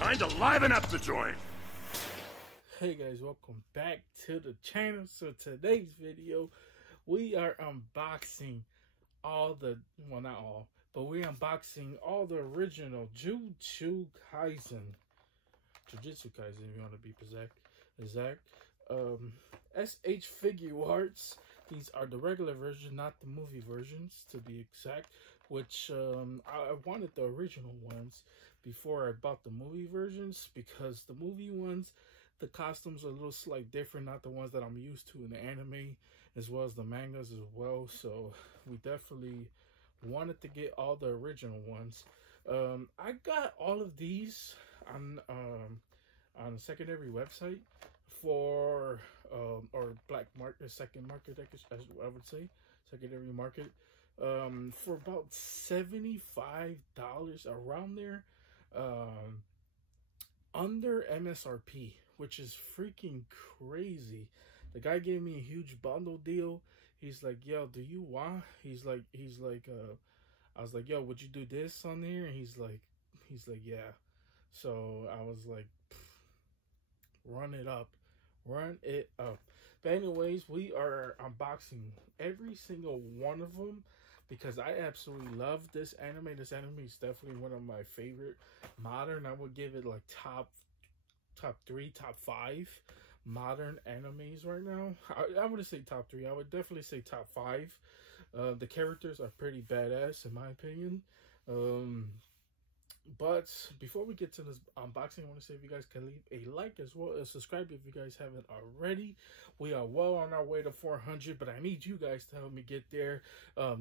Time to liven up the joint. Hey guys, welcome back to the channel. So today's video, we are unboxing all the, well not all, but we're unboxing all the original Jujutsu Kaisen. Jujutsu Kaisen, if you want to be exact. S.H.Figuarts. These are the regular version, not the movie versions, to be exact. Which I wanted the original ones before I bought the movie versions, because the movie ones, the costumes are a little slightly different, not the ones that I'm used to in the anime, as well as the mangas as well. So we definitely wanted to get all the original ones. I got all of these on a secondary website for or black market, second market, I would say, secondary market, for about $75 around there, under MSRP, which is freaking crazy. The guy gave me a huge bundle deal. He's like, yo, do you want, he's like I was like, yo, would you do this on there? And he's like, yeah. So I was like, run it up. But anyways, we are unboxing every single one of them because I absolutely love this anime. This anime is definitely one of my favorite modern. I would give it like top 3, top 5 modern animes right now. I wouldn't say top 3. I would definitely say top 5. The characters are pretty badass in my opinion. But before we get to this unboxing, I want to say if you guys can leave a like as well as subscribe if you guys haven't already. We are well on our way to 400, but I need you guys to help me get there.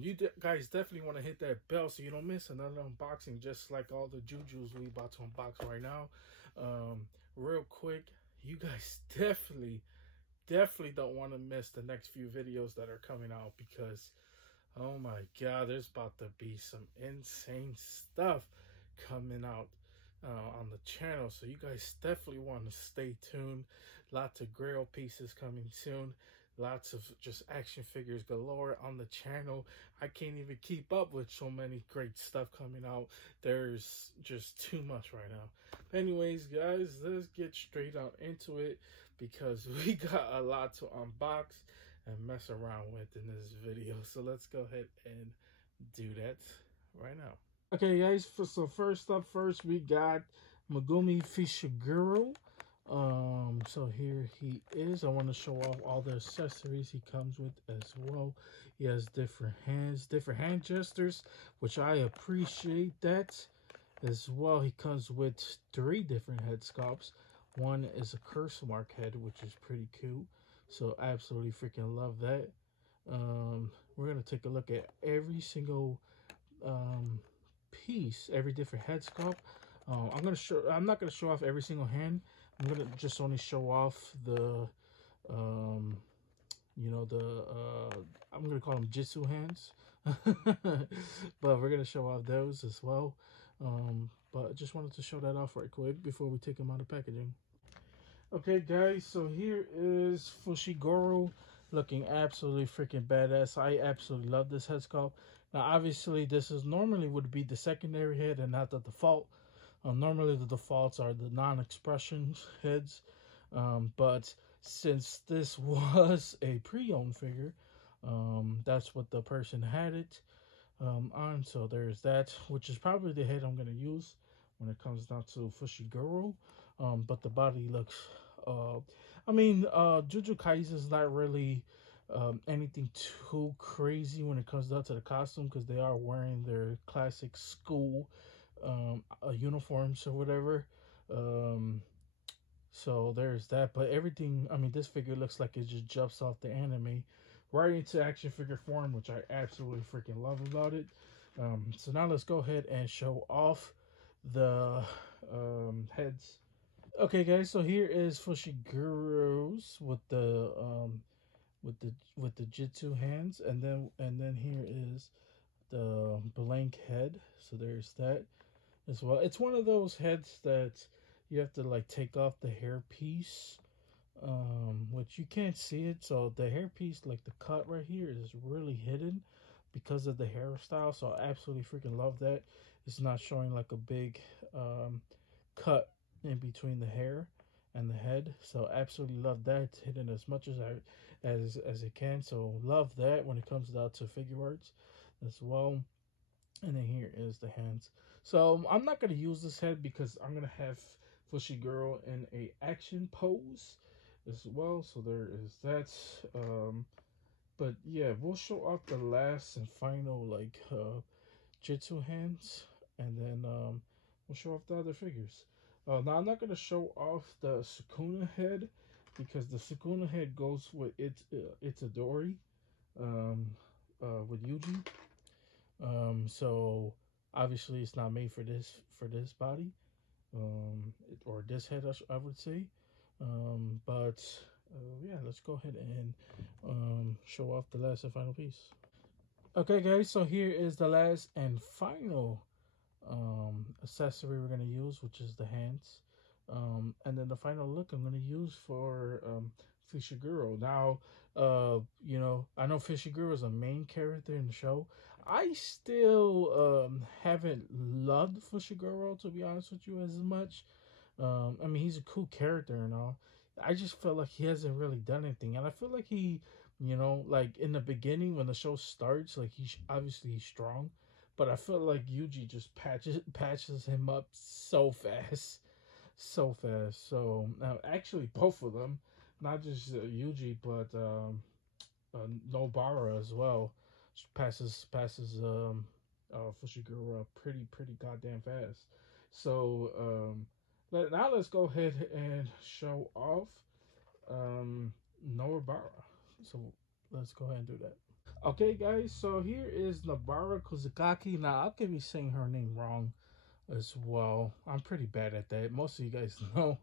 You guys definitely want to hit that bell so you don't miss another unboxing, just like all the Jujus we about to unbox right now. Real quick, you guys definitely don't want to miss the next few videos that are coming out, because oh my god, there's about to be some insane stuff coming out on the channel, so you guys definitely want to stay tuned. Lots of grail pieces coming soon, lots of just action figures galore on the channel. I can't even keep up with so many great stuff coming out. There's just too much right now. Anyways guys, let's get straight out into it, because we got a lot to unbox and mess around with in this video. So let's go ahead and do that right now. Okay guys, so first up first, we got Megumi Fishiguro. So here he is. I want to show off all the accessories he comes with as well. He has different hand gestures, which I appreciate that as well. He comes with 3 different head sculpts. One is a curse mark head, which is pretty cool. So absolutely freaking love that. We're gonna take a look at every single piece, every different head sculpt. I'm not gonna show off every single hand. I'm gonna just only show off the you know, the I'm gonna call them Jitsu hands. But we're gonna show off those as well. But I just wanted to show that off right quick before we take them out of packaging. Okay guys, so here is Fushiguro, looking absolutely freaking badass. I absolutely love this head sculpt. Now obviously this is normally would be the secondary head and not the default. Normally the defaults are the non-expression heads, but since this was a pre-owned figure, that's what the person had it on. So there's that, which is probably the head I'm going to use when it comes down to Fushiguro. But the body looks, I mean, Juju Kaisen is not really anything too crazy when it comes down to the costume, because they are wearing their classic school uniforms or whatever. So there's that. But everything, I mean, this figure looks like it just jumps off the anime right into action figure form, which I absolutely freaking love about it. So now let's go ahead and show off the heads. Okay guys, so here is Fushiguro's with the Jitsu hands, and then here is the blank head. So there's that as well. It's one of those heads that you have to like take off the hair piece, which you can't see it. So the hair piece, like the cut right here, is really hidden because of the hairstyle. So I absolutely freaking love that. It's not showing like a big cut in between the hair and the head. So absolutely love that. It's hidden as much as it can. So love that when it comes down to figure arts as well. And then here is the hands. So I'm not gonna use this head because I'm gonna have Fushy Girl in a action pose as well. So there is that. But yeah, we'll show off the last and final Jitsu hands, and then we'll show off the other figures. Now I'm not gonna show off the Sukuna head because the Sukuna head goes with its Adori with Yuji. So obviously it's not made for this body or this head I would say. But yeah, let's go ahead and show off the last and final piece. Okay, guys, so here is the last and final accessory we're going to use, which is the hands. And then the final look I'm going to use for Fishiguro. Now, I know Fishiguro is a main character in the show. I still haven't loved Fushiguro, to be honest with you, as much. I mean, he's a cool character and all. I just feel like he hasn't really done anything, and I feel like like in the beginning when the show starts, like obviously he's strong, but I feel like Yuji just patches him up so fast, so fast. So now, actually, both of them, not just Yuji, but Nobara as well, Fushiguro pretty goddamn fast. So now let's go ahead and show off Nobara. So let's go ahead and do that. Okay, guys. So here is Nobara Kuzukaki. Now I'll be saying her name wrong as well. I'm pretty bad at that. Most of you guys know.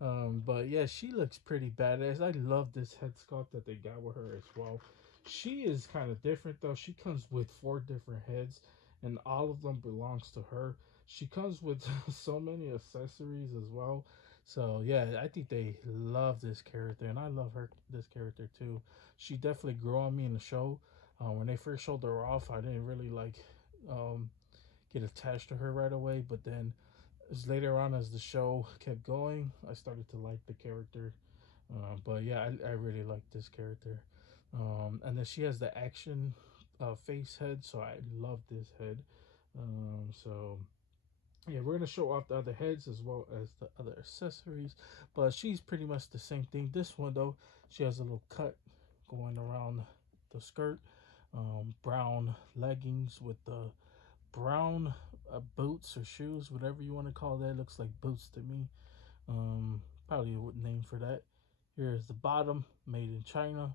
But yeah, she looks pretty badass. I love this head sculpt that they got with her as well. She is kind of different though. She comes with 4 different heads, and all of them belongs to her. She comes with so many accessories as well. So yeah, I think they love this character, and I love this character too. She definitely grew on me in the show. When they first showed her off, I didn't really um, get attached to her right away, but then as later on as the show kept going, I started to like the character. But yeah, I really like this character. And then she has the action face head, so I love this head. So yeah, we're gonna show off the other heads as well as the other accessories, but she's pretty much the same thing. This one though, she has a little cut going around the skirt, brown leggings with the brown boots or shoes, whatever you want to call that. Looks like boots to me. Probably a name for that. Here's the bottom, made in China.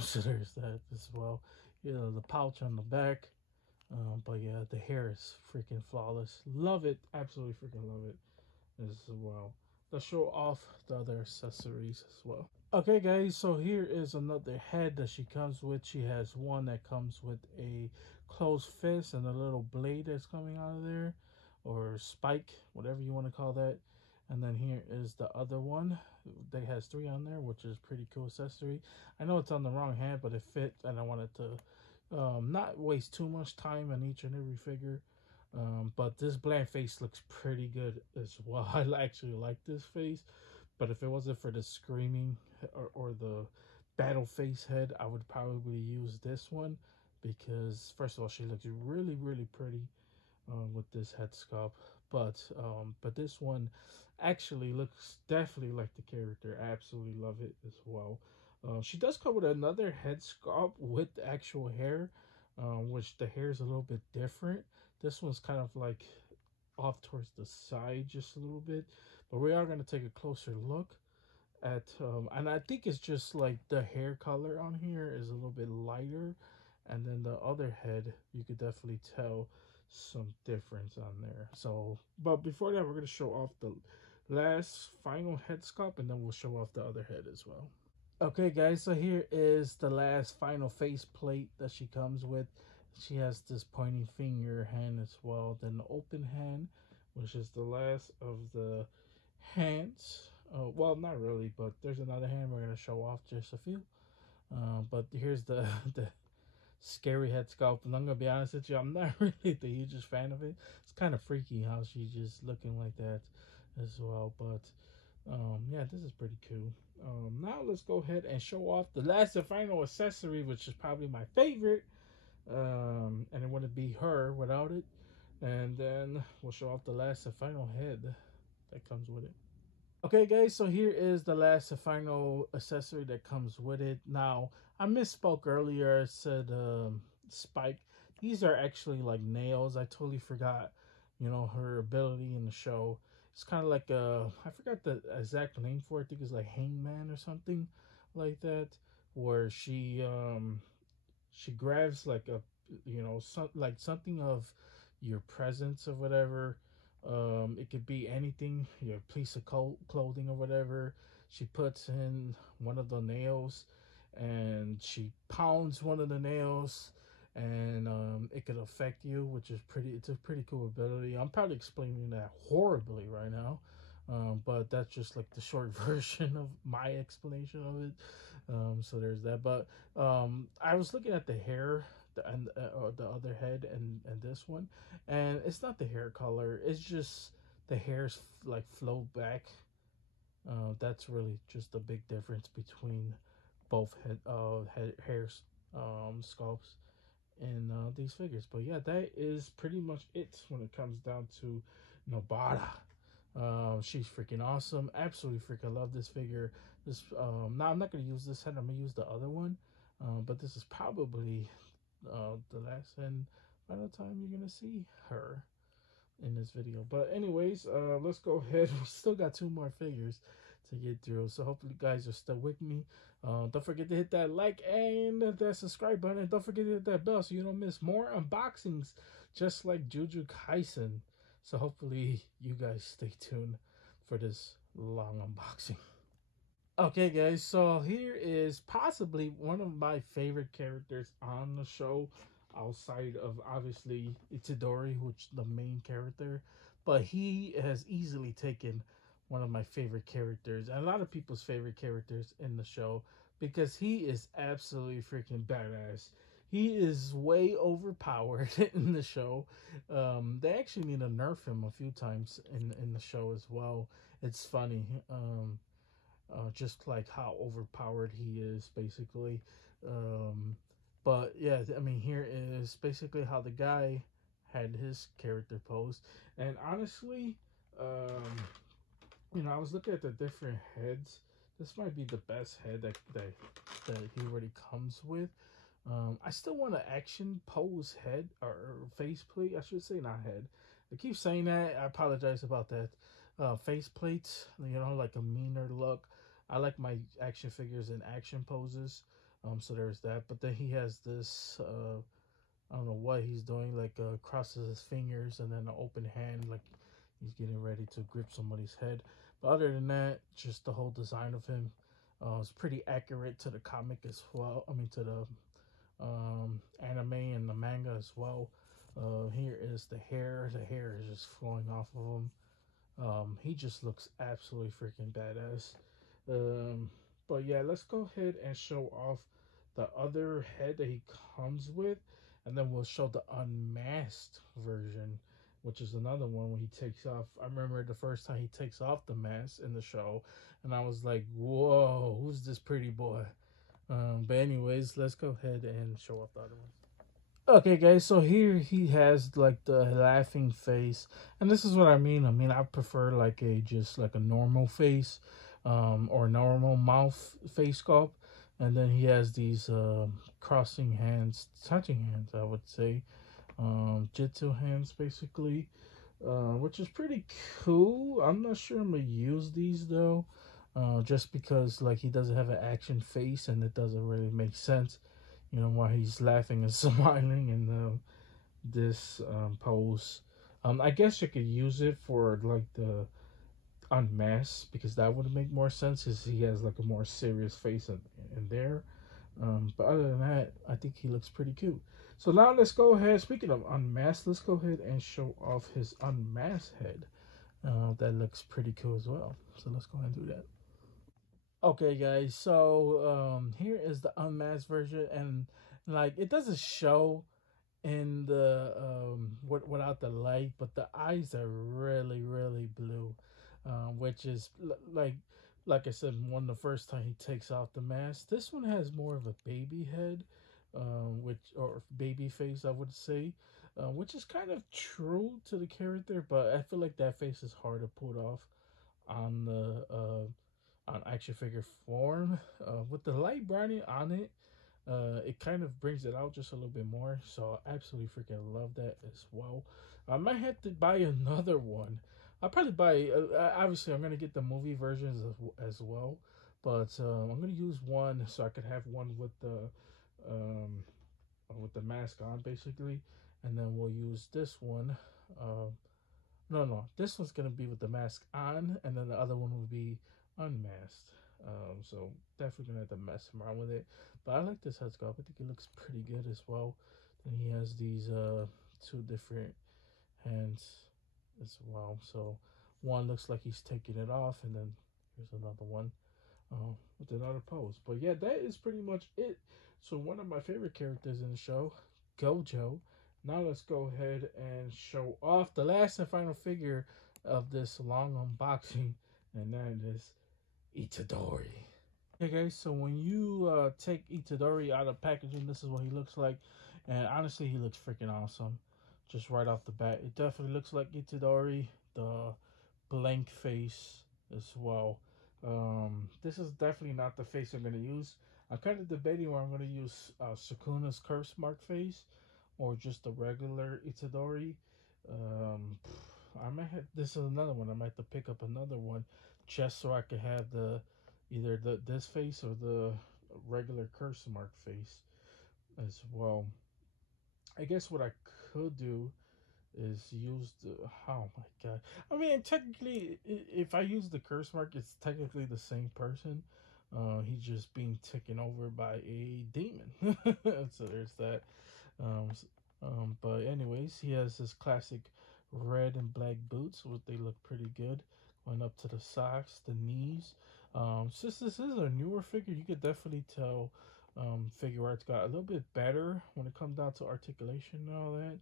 So there's that as well. The pouch on the back. But yeah, the hair is freaking flawless. Love it, absolutely freaking love it as well. Let's show off the other accessories as well. Okay, guys, so here is another head that she comes with. She has one that comes with a closed fist and a little blade that's coming out of there, or spike, whatever you want to call that. And then here is the other one that has 3 on there, which is pretty cool accessory. I know it's on the wrong hand, but it fit, and I wanted to not waste too much time on each and every figure. But this bland face looks pretty good as well. I actually like this face, but if it wasn't for the screaming or the battle face head, I would probably use this one because first of all, she looks really pretty with this head sculpt. But this one actually looks definitely like the character. I absolutely love it as well. She does come with another head sculpt with actual hair, which the hair is a little bit different. This one's kind of like off towards the side just a little bit, but we are going to take a closer look at and I think it's just like the hair color on here is a little bit lighter, and then the other head you could definitely tell some difference on there. So but before that, we're going to show off the last final head sculpt, and then we'll show off the other head as well. Okay, guys, so here is the last final face plate that she comes with. She has this pointing finger hand as well, then the open hand, which is the last of the hands. Well, not really, but there's another hand we're going to show off just a few. But here's the the scary head sculpt, and I'm going to be honest with you, I'm not really the hugest fan of it. It's kind of freaky how she's just looking like that. as well. But yeah, this is pretty cool. Now let's go ahead and show off the last and final accessory, which is probably my favorite. And it wouldn't be her without it. And then we'll show off the last and final head that comes with it. Okay, guys, so here is the last and final accessory that comes with it. Now, I misspoke earlier. I said spike. These are actually like nails. I totally forgot, her ability in the show. It's kind of like I forgot the exact name for it. I think it's like Hangman or something like that, where she grabs like a like something of your presence or whatever. It could be anything, your piece of clothing or whatever. She puts in one of the nails and she pounds one of the nails, and it could affect you, which is pretty. It's a pretty cool ability. I'm probably explaining that horribly right now, but that's just like the short version of my explanation of it. So there's that. But I was looking at the hair and the other head and this one, and it's not the hair color. It's just the hairs like flow back. That's really just the big difference between both hair sculpts in these figures. But yeah, that is pretty much it when it comes down to Nobara. She's freaking awesome. Absolutely freaking love this figure. This now I'm not gonna use this head. I'm gonna use the other one. But this is probably the last and final time you're gonna see her in this video. But anyways, let's go ahead. We still got two more figures to get through, so hopefully you guys are still with me. Don't forget to hit that like and that subscribe button, and don't forget to hit that bell so you don't miss more unboxings just like Juju Kaisen. So hopefully you guys stay tuned for this long unboxing. Okay, guys, so here is possibly one of my favorite characters on the show, outside of obviously Itadori, which is the main character, but he has easily taken one of my favorite characters and a lot of people's favorite characters in the show, because he is absolutely freaking badass. He is way overpowered in the show. They actually need to nerf him a few times in the show as well. It's funny. Just like how overpowered he is, basically. Um, but yeah, I mean, here is basically how the guy had his character posed. And honestly, um, I was looking at the different heads. This might be the best head that he already comes with. I still want an action pose head or face plate. I should say not head. I keep saying that. I apologize about that. Face plates, like a meaner look. I like my action figures in action poses. So there's that. But then he has this. I don't know what he's doing. Like crosses his fingers and then an open hand, like he's getting ready to grip somebody's head. But other than that, just the whole design of him is pretty accurate to the comic as well. I mean, to the anime and the manga as well. Here is the hair. The hair is just flowing off of him. He just looks absolutely freaking badass. But yeah, let's go ahead and show off the other head that he comes with, and then we'll show the unmasked version, which is another one when he takes off. I remember the first time he takes off the mask in the show, and I was like, whoa, who's this pretty boy? But anyways, let's go ahead and show off the other one. Okay, guys, so here he has like the laughing face, and this is what I mean. I prefer like just like a normal face, or normal mouth face sculpt, and then he has these crossing hands, touching hands, I would say, jitsu hands basically, which is pretty cool. I'm not sure I'm gonna use these though, just because like he doesn't have an action face, and it doesn't really make sense. While he's laughing and smiling in this pose. I guess you could use it for like the unmasked, because that would make more sense, because he has like a more serious face in there. But other than that, I think he looks pretty cute. So now let's go ahead. Speaking of unmasked, let's go ahead and show off his unmasked head. That looks pretty cool as well. So let's go ahead and do that. Okay, guys, so here is the unmasked version, and like it doesn't show in the without the light, but the eyes are really really blue. which is like I said, one the first time he takes off the mask. This one has more of a baby head, which or baby face, I would say, which is kind of true to the character, but I feel like that face is hard to put off on the on action figure form. With the light brownie on it, it kind of brings it out just a little bit more. So I absolutely freaking love that as well. I might have to buy another one. I'll probably buy. Obviously, I'm gonna get the movie versions as well, but I'm gonna use one so I could have one um, with the mask on, basically, and then we'll use this one. Uh, no, this one's gonna be with the mask on, and then the other one will be unmasked. So definitely gonna have to mess around with it. But I like this head sculpt. I think it looks pretty good as well. Then he has these two different hands as well. So one looks like he's taking it off, and then here's another one with another pose. But yeah, that is pretty much it. So one of my favorite characters in the show, Gojo. Now let's go ahead and show off the last and final figure of this long unboxing, and that is Itadori. Okay, guys. So when you take Itadori out of packaging, this is what he looks like, and honestly, he looks freaking awesome. Just right off the bat, it definitely looks like Itadori. The blank face as well. This is definitely not the face I'm going to use. I'm kind of debating where I'm going to use Sukuna's curse mark face or just the regular Itadori. Um, I might have. This is another one. I might have to pick up another one just so I could have the either this face or the regular curse mark face as well. I guess what I could do is use the oh my god. I mean, technically, if I use the curse mark, it's technically the same person. He's just being taken over by a demon. So there's that. Um, but anyways, he has his classic red and black boots, which they look pretty good, going up to the socks, the knees. Since this is a newer figure, you could definitely tell Figuarts got a little bit better when it comes down to articulation and all that.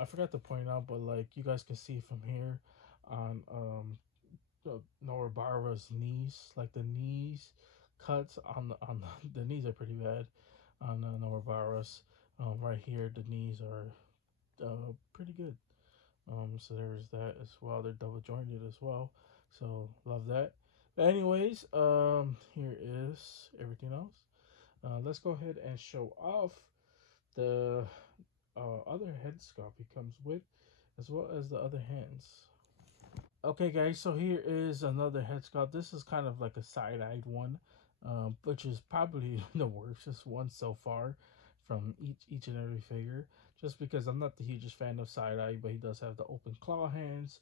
I forgot to point out, but like you guys can see from here on Noribara's knees, like the knees cuts on the knees are pretty bad on Noribara's. Right here, the knees are pretty good. So there's that as well. They're double jointed as well. So love that. But anyways, here is everything else. Let's go ahead and show off the other head sculpt he comes with, as well as the other hands. Okay, guys, so here is another head sculpt. This is kind of like a side-eyed one, which is probably the worstest one so far from each and every figure. Just because I'm not the hugest fan of side-eye, but he does have the open claw hands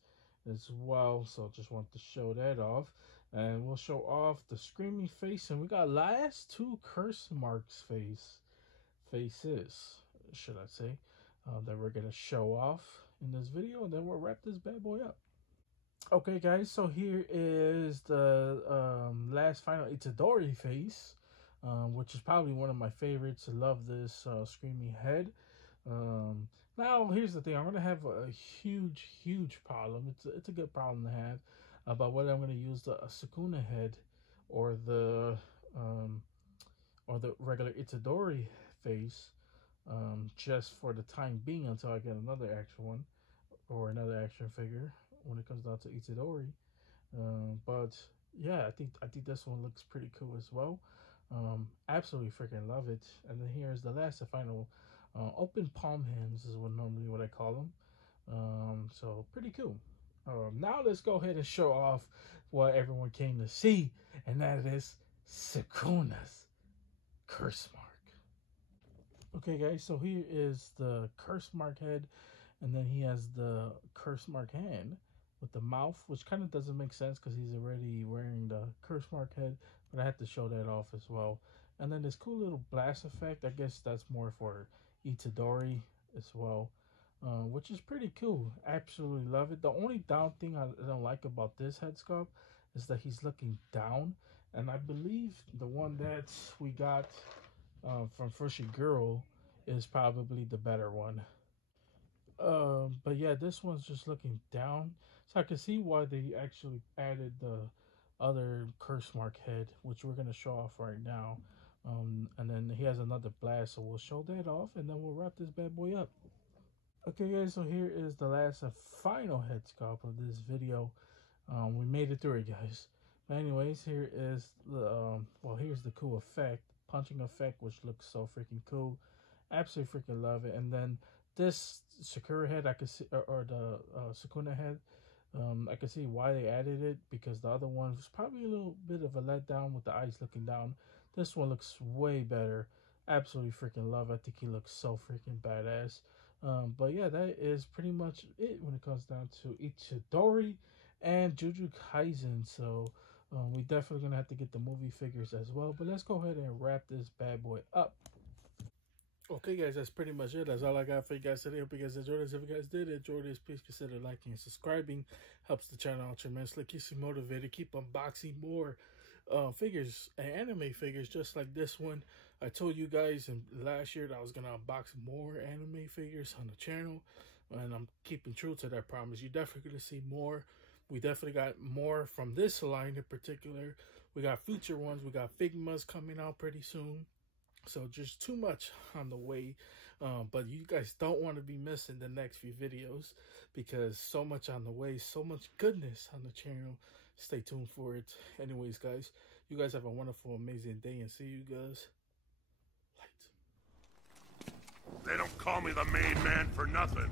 as well. So just want to show that off. And we'll show off the screaming face. And we got last two curse marks faces, should I say, that we're going to show off in this video. And then we'll wrap this bad boy up. Okay, guys, so here is the last final Itadori face, which is probably one of my favorites. I love this screaming head. Um, Now, here's the thing. I'm going to have a huge problem. It's a good problem to have about whether I'm going to use the Sukuna head or the um, regular Itadori face just for the time being until I get another actual one or another action figure when it comes down to Itadori. But yeah, I think this one looks pretty cool as well. Absolutely freaking love it. And then here's the last and final open palm hands is what I call them. So pretty cool. Now let's go ahead and show off what everyone came to see, and that is Sukuna's curse mark. Okay, guys, so here is the curse mark head, and then he has the curse mark hand with the mouth, which kind of doesn't make sense because he's already wearing the curse mark head, but I had to show that off as well. And then this cool little blast effect, I guess that's more for Itadori as well, which is pretty cool. Absolutely love it. The only down thing I don't like about this head sculpt is that he's looking down, and I believe the one that we got from Fushi Girl is probably the better one. But yeah, this one's just looking down, so I can see why they actually added the other curse mark head, which we're gonna show off right now. And then he has another blast, so we'll show that off, and then we'll wrap this bad boy up. Okay, guys, so here is the last and final head sculpt of this video. We made it through it, guys. But anyways, here is the well, here's the cool effect, punching effect, which looks so freaking cool. Absolutely freaking love it. And then this Sakura head, I could see, or the Sukuna head, I can see why they added it, because the other one was probably a little bit of a letdown with the eyes looking down. This one looks way better. Absolutely freaking love it. I think he looks so freaking badass. But yeah, that is pretty much it when it comes down to Ichidori and Juju Kaisen. So we definitely gonna have to get the movie figures as well. But let's go ahead and wrap this bad boy up. Okay, guys, that's pretty much it. That's all I got for you guys today. Hope you guys enjoyed this. If you guys did enjoy this, please consider liking and subscribing. Helps the channel out tremendously. Keeps you motivated. Keep unboxing more figures and anime figures just like this one. I told you guys in last year that I was going to unbox more anime figures on the channel, and I'm keeping true to that promise. You're definitely going to see more. We definitely got more from this line in particular. We got future ones. We got Figmas coming out pretty soon. So just too much on the way, but you guys don't want to be missing the next few videos, because so much on the way, so much goodness on the channel. Stay tuned for it. Anyways, guys, you guys have a wonderful, amazing day, and see you guys later. They don't call me the main man for nothing.